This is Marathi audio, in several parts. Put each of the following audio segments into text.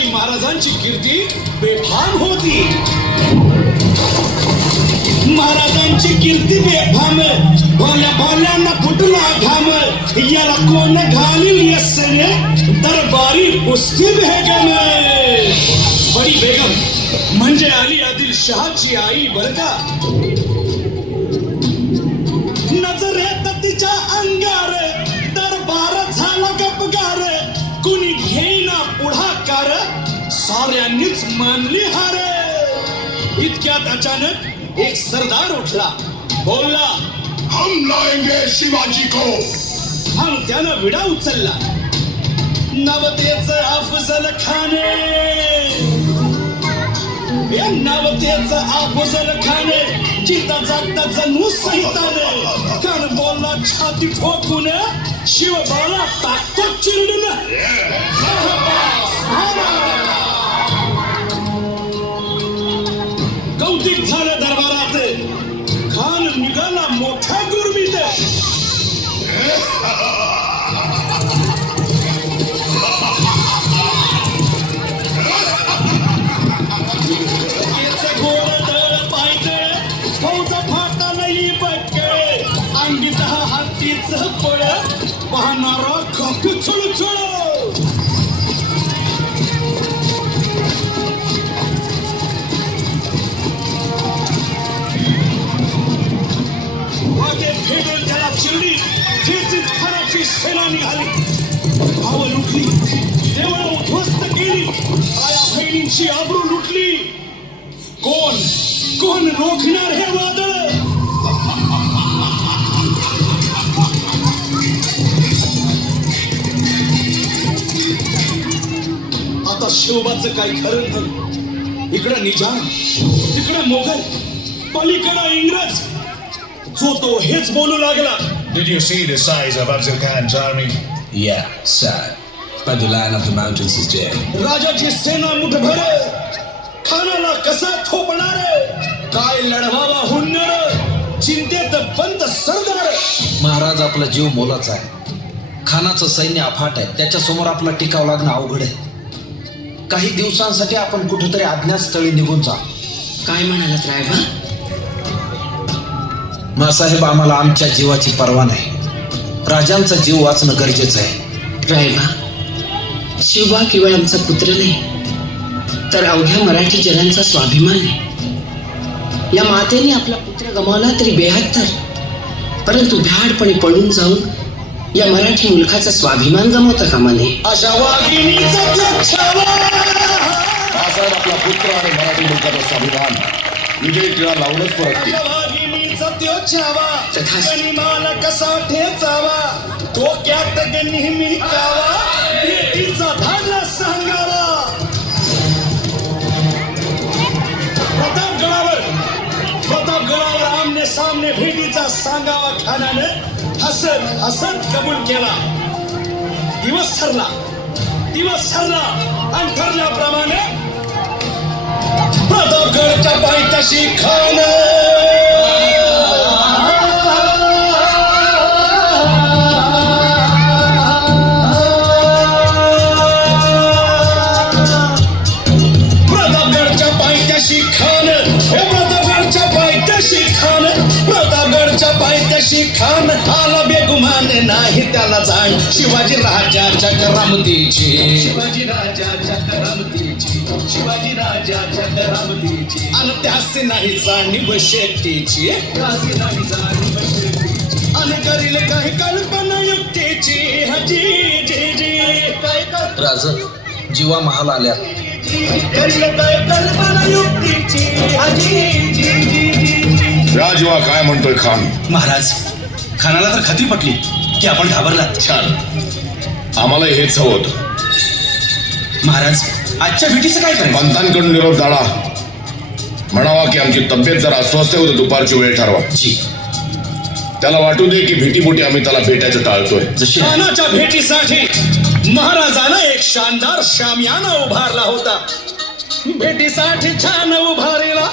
शिवाजी महाराजांची कीर्ती बेफाम होती. महाराजांची कीर्ती बेफाम, भोल्या भोल्यांना फुटला घाम. याला कोण घालील यस्सने, दरबारी कुस्ती बेगम. बडी बेगम म्हणजे अली आदिल शहाची आई बर का. नजरेत तिच्या अंगार दरबार झाला गपगार. कुणी घेईना पुढाकार, साऱ्यांनीच मानली हार. इतक्यात अचानक एक सरदार उठला, बोलला, हम लाएंगे शिवाजी को. आणि त्यानं विडा उचलला. नवतेच अफजल खाने, या नवतेच अफजल खाने, जिता जागता जणू सैताने. कान बोलला छाती ठोकून, शिवबाला टाकतो चिरडून. कौतिक झालं दरबारात. खान निघाला मोठ्या गुरमीत. गोरदळ पायदळ फौज फाटा नाही बटकळ. अंगी 10 हातीच पळ, पाहणारा खप छुळछुळ. वागे फेडून त्याला चिरडी खेचीत खानाची सेना निघाली. भावं लुटली, देवळं उद्ध्वस्त केली, आया बहिणींची आबरू लुटली. कोण कोण रोखणार हे वादळ. आता शिवबाचं काय खरं नाही. इकडं निजाम, तिकडं मोगल, पलीकडं इंग्रज. जो तो हेच बोलू लागला. Did you see the size of Afzal Khan's army? Yeah, sir. But the Lion of the Mountains is dead. राजाची सेना मुठभर, खानाला कसा थोपणार. काय लढवावा हुन्नर, चिंतेत बंद सरदार. महाराज आपला जीव मोलाचा आहे. खानाचं सैन्य अफाट आहे. त्याच्यासमोर आपला टिकाव लागणं अवघड आहे. काही दिवसांसाठी आपण कुठेतरी अज्ञात स्थळी निघून जा. काय म्हणालात रायबा? मासाहेब, आम्हाला आमच्या जीवाची पर्वा नाही. राजांचा जीव वाचणं गरजेचं आहे. रायबा, शिवबा केवळ आमचा पुत्र नाही, तर अवघ्या मराठी जनांचा स्वाभिमान आहे. या मातेने आपला पुत्र गमावला तरी 72, परंतु भ्याडपणे पळून जाऊन या मराठी मुलखाचा स्वाभिमान गमावता कामा नये. अशा वाघिणीचा छावा. मासाहेब आपला पुत्र आणि मराठी मुलखाचा स्वाभिमान विजय टिळा लावूनच परततील. गनिमाला कसा ठेचावा, डोक्यात नेहमी कावा, भेटीचा धाडला सांगावा. प्रतापगडावर आमने सामने भेटीचा सांगावा. खानानं हसत हसत कबूल केला. दिवस ठरला आणि ठरल्याप्रमाणे प्रतापगडच्या पायथ्याशी खान. खान आला बेगुमान नाही त्याला जाण. शिवाजी राजाच्या करामतीची, शिवाजी राजाच्या करामतीची, शिवाजी राजाच्या करामतीची. आणि त्यासी नाही जाणीव शेतीची, त्यासी नाही जाणीव शेतीची. आणि करील काही कल्पना युक्तीची. हजी जी जी काय कर राज, जीवा महाल आल्या. करील काय कल्पना युक्तीची. हजी जी जी. राजवा काय म्हणतोय खान? महाराज, खानाला तर खात्री पटली की आपण घाबरलात. छान, आम्हाला हेच हवं होतं. महाराज, आजच्या भेटीचं काय करायचं? पंतांकडून निरोप जाणा. म्हणावा की आमची तब्येत जरा अस्वस्थ होतं, दुपारची वेळ ठरवा. जी. त्याला वाटू दे की भेटीपोटी आम्ही त्याला भेटायचं टाळतोय. जशी खानाच्या भेटीसाठी महाराजानं एक शानदार शामियाना उभारला होता. भेटीसाठी छान उभारीला,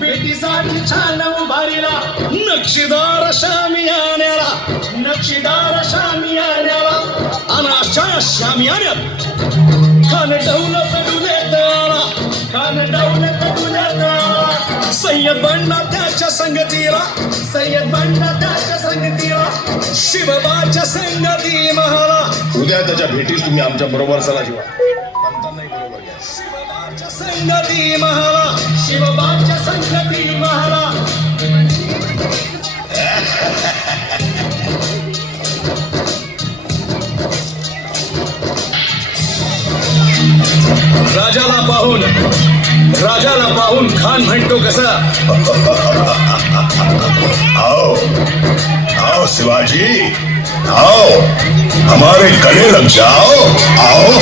भेटीसाठी छान उभारीला. नक्षीदार शामियान्याला, नक्षीदार शामियान्याला. आणि अशा शामियान्यात खान डौल पडून खान दौलत तुझ्या सय्यद बंडा त्याच्या संगतीला सय्यद बंडा त्याच्या संगतीला शिवबाच्या संगती महाला उद्या त्याच्या भेटीस तुम्ही आमच्या बरोबर चला शिवा शिवबाच्या संगती महाला शिवबाच्या संगती महाला राजाला पाहून खान म्हणतो कसा आओ आओ शिवाजी आओ हमारे गले लग जाओ आओ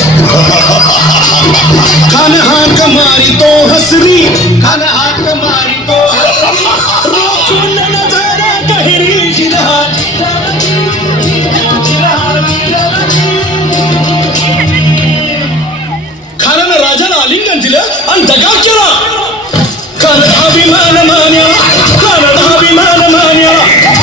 खान हाक मारी तो हसरी खान हाक मारी तो हसरी रोखून नजारा कहिरी जिरहार खानानं राजाला आलिंगन दिलं आणि दगा केला खानाचा अभिमान मान्या खानाचा अभिमान मान्या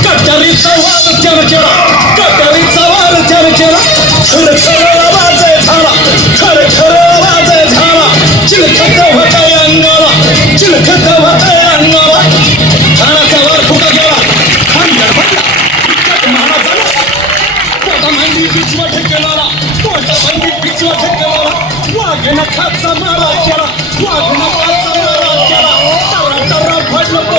कट्यारीचा वार त्यानं केला कट्यारीचा वार त्यानं केला खर खर आवाज झाला खर खर आवाज झाला चिलखत होताय अंगाला चिलखत होताय अंगाला खानाचा वार फुका गेला खान गडबडला इतक्यात महाराजाला पोटा मांडी पिचवा ठेकेला पोटा मांडी पिचवा ठेकेला वाघ नखाचा मारा केला वाघ नखाचा मारा केला तरा तरा फडलं